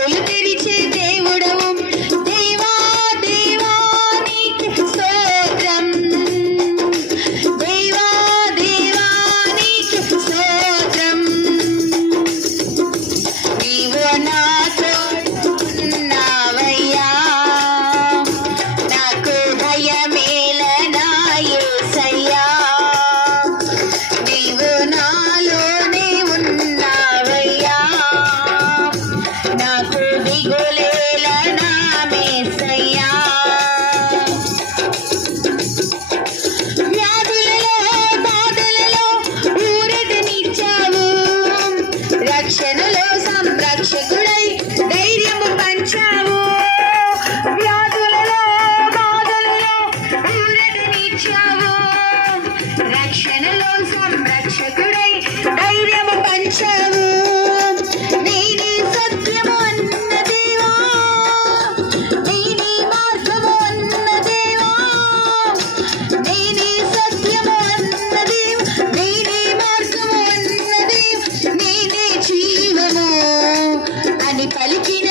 తలుపులు తెరిచే దేవుడవు దేవా దేవా నీకే స్తోత్రం దేవా దేవా నీకే స్తోత్రం నీవు నాతో ఉన్నావయ్యా నాకు భయమేలనా యేసయ్యా నీవు నాలోనే ఉన్నావయ్యా నాకు దిగులేలనా యేసయ్యా వ్యాధులలో బాధలలో ఊరటనిచ్చావు రక్షణలో సంరక్షకుడై ధైర్యము పంచావు వ్యాధులలో బాధలలో ఊరటనిచ్చావు రక్షణలో సంరక్షకుడై ధైర్యము పంచావు నేనే సత్యము అన్న దేవా నేనే మార్గము అన్న దేవా నేనే సత్యము అన్న దేవా నేనే మార్గము అన్న దేవా నేనే జీవము అని పలికిన